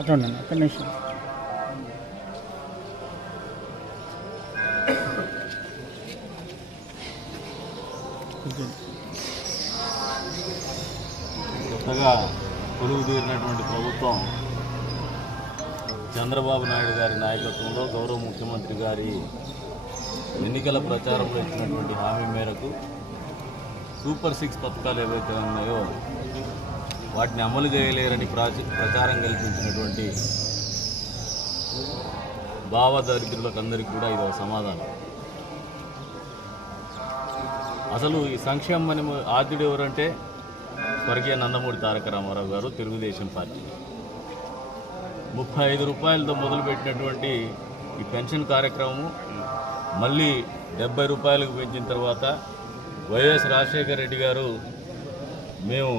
అట్లా ఒక్క నిమిషం. కొత్తగా కొలువు తీరినటువంటి ప్రభుత్వం చంద్రబాబు నాయుడు గారి నాయకత్వంలో గౌరవ ముఖ్యమంత్రి గారి ఎన్నికల ప్రచారంలో ఇచ్చినటువంటి హామీ మేరకు సూపర్ సిక్స్ పథకాలు ఏవైతే ఉన్నాయో వాటిని అమలు చేయలేరని ప్రచారం కల్పించినటువంటి భావ అందరికీ కూడా ఇది ఒక సమాధానం. అసలు ఈ సంక్షేమం ఆద్యుడు ఎవరంటే స్వర్గీయ నందమూరి తారక రామారావు గారు తెలుగుదేశం పార్టీ. ముప్పై ఐదు రూపాయలతో మొదలుపెట్టినటువంటి ఈ పెన్షన్ కార్యక్రమము మళ్ళీ డెబ్బై రూపాయలకు పెంచిన తర్వాత వైఎస్ రాజశేఖర రెడ్డి గారు మేము